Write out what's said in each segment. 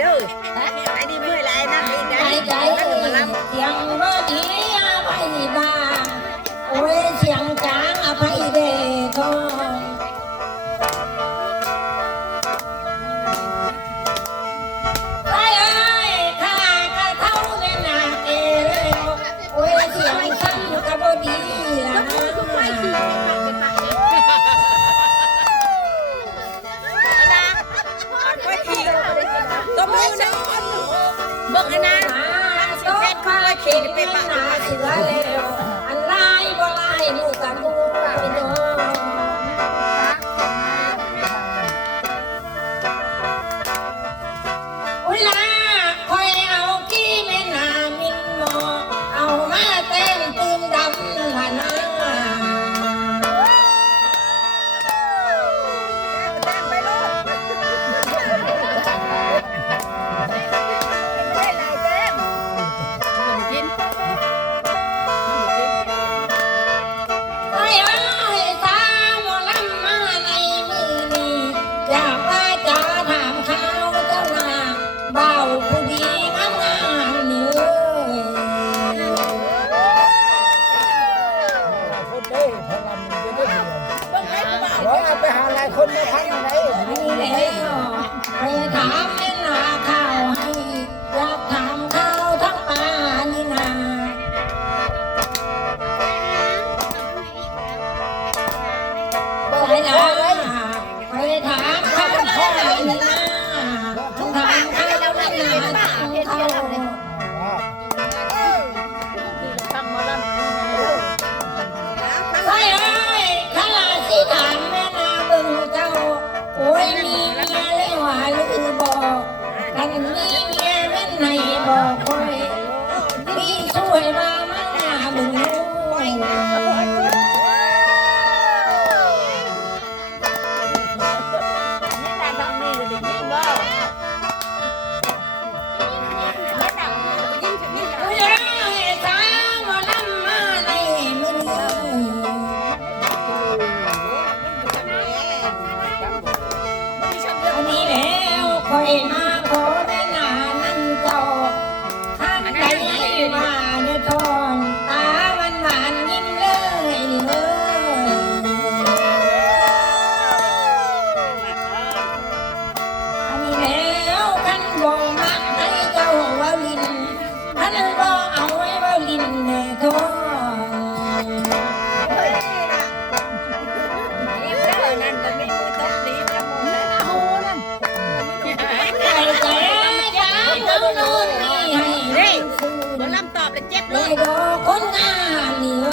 เด้อไอ้ดีเมื่อยไรนะไอ้ใจนั่นมาลำเสียงบ่ดีอภัยบ้างโอ้ยเสียงจางอภัยเด้อทองไปเอ้ยข้าก็เท่าในนาเกเลยโอ้ยเสียงซ้ำก็บ่ดีละตัวมือนะเบิ่งอันนั้นต้องเป็นข้อขีดเป็นปาก เสือแล้วอันลายบ่ลายลูกกันดูไปเนาะอุ้ยล่ะคอยเอากี้แม่นามินหมอเอามาเต้นตื่มดำละนะไปหาหลายคนไม่ทันอะไรนี่แล้วไปถามแม่นาข้าวให้อยากถามข้าวทั้งป่านี่นาไปนะไปถามข้าวพ่อนี่นาถามข้าวแล้วนะข้าวไปเอ้ยข้าสิถามแม่นาเบิ่งเจ้าโอ้ยมีเมียเลยว่าหรือบอกกันมีเมียแม่ไหนบอกคอยมีช่วยมามาเบิ่งคอยมาขอแม่นานั่นเจ้าข้างใจมาเนื้อทอนตาหวานยิ้มเลยอันนี้แล้วขันบ่มักให้เจ้าว่าลินขันบ่เอาไว้ว่าลินเนื้อทอนเลยดอกคนงามนี่เอ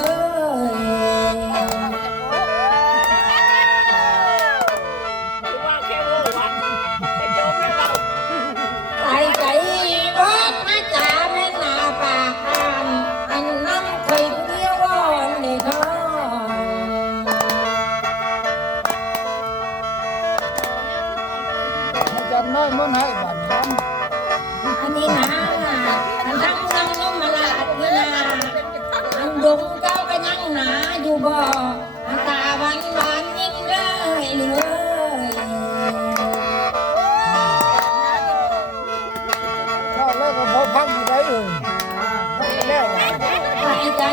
้ยใจบอกมาจ่าแม่นาปากอันน้ำคอยเดียววอนเลยท้อจำน้อยมันให้บัตรนั้นอันนี้นะอันทั้งน้ำนมมาลาดนี่นะอันดงเจ้าก็ยังหนาอยู่บ่อันตาหวานยิ้มเลยเข้าแล้วก็พอพักอยู่ได้เลยแล้วไปใจ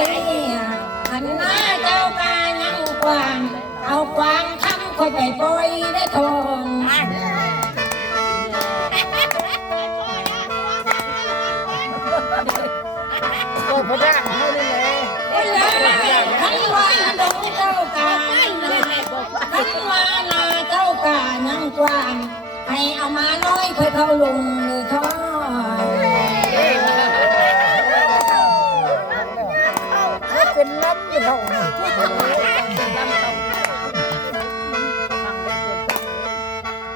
อันหน้าเจ้ากายังกวางเอากวางคำคอยไปปล่อยได้ทองก็พอได้เท่านี้แหละขันว่าดงเจ้ากาขันว่านาเจ้ากายังกวางให้เอามาน้อยค่อยเข้าลงเลยท้อเป็นล้ำอยู่เท่านี้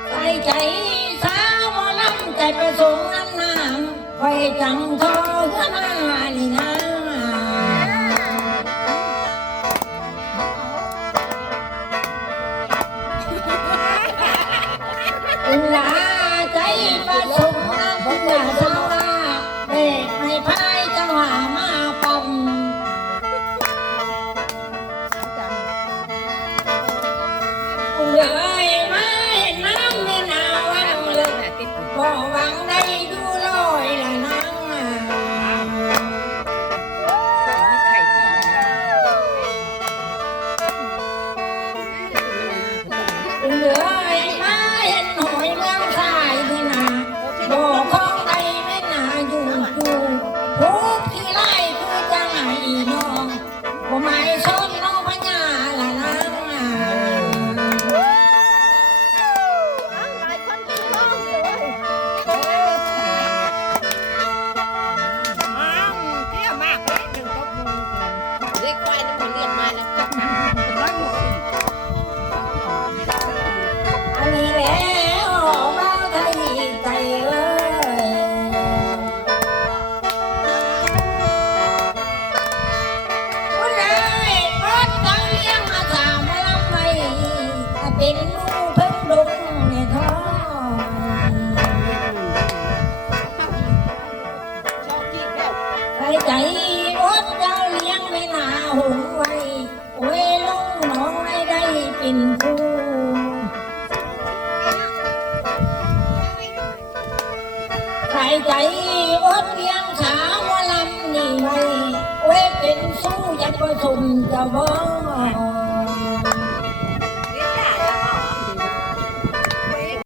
ใจใจสาวล้ำใจประสงค์น้ำน้ำคอยจังทอขึ้นมานี่นะลาใจประสงค์น้ำพึ่งลาสาวลาเด็กไม่พายจะหามาปั๊มเลยมาเห็นน้ำในนาวังเลยบ่หวังได้ ายใจวนเวียงขาว่าลำนี่ไว้โอ้ยเป็นสู้ยักษ์ผสมจะบอก